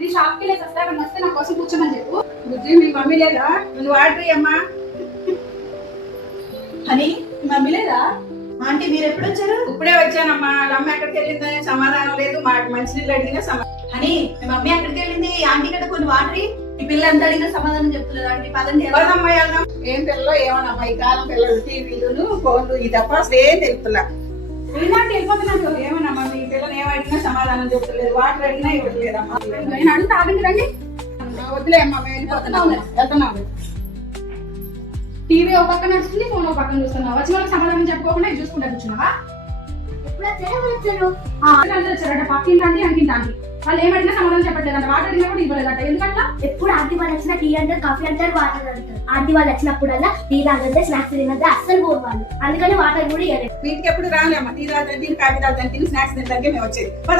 నీ షాప్కి వెళ్ళి వస్తాక వస్తే నా కోసం కూర్చోమని చెప్పు. బుజ్జి మీ మమ్మీ లేదా? నువ్వు ఆర్డర్ అమ్మా. హనీ మమ్మీ లేదా? ఆంటీ మీరు ఎప్పుడు వచ్చారు? ఇప్పుడే వచ్చానమ్మా. అమ్మ ఎక్కడికి వెళ్ళిందని సమాధానం లేదు. మంచినీళ్ళు అడిగినా హనీ మీ మమ్మీ ఎక్కడికి వెళ్ళింది? ఆంటీ కదా కొన్ని వాటరీ. ఈ పిల్ల ఎంత అడిగినా సమాధానం చెప్తలేదు ఆంటీ. పదండి ఎవరమ్మా వెళ్దాం. ఏం పిల్లలు ఏమోనమ్మా ఈ కాలం పిల్లలు టీవీలు ఫోన్లు ఈ తప్ప అసలు ఏం తెలుపుతున్నా. వెళ్ళినట్టు వెళ్ళిపోతున్నాను. ఏమోనమ్మా మీ పిల్లలు ఏమడిగినా సమాధానం చెప్తలేదు. వాటర్ అడిగినా ఇవ్వట్లేదమ్మా. నేను అడుగుతా ఆగండి రండి. వద్దులే అమ్మా మేము వెళ్తున్నాము. టీవీ ఒక పక్క నడుస్తుంది, ఫోన్ ఒక పక్కన చూస్తున్నావు. వచ్చిన వాళ్ళకి సమాధానం చెప్పుకోకుండా ఇది చూసుకుంటా కూర్చున్నావా? అందరూ వచ్చారట. పక్కింటి అంకింటి ఆంటీ వాళ్ళు ఏమడినా సమాధానం చెప్పట్లేదంట. వాటర్ అడిగినా కూడా ఇవ్వలేదట. ఎందుకంటే ఎప్పుడు ఆంటీ వాళ్ళు వచ్చిన టీ అంటారు, కాఫీ అంటారు, వాటర్ అంటారు. ఆంటీ వాళ్ళు వచ్చినప్పుడల్లా టీ తాగద్దే, స్నాక్స్ తినద్దే అస్సలు పోరు వాళ్ళు. అందుకని వాటర్ కూడా ఇవ్వలేదు. వీటికి ఎప్పుడు రాలేమ్మా. టీ తాగుతాను, కాఫీ తాగుతాను, స్నాక్స్ తినడానికి మేము వచ్చేది. పద.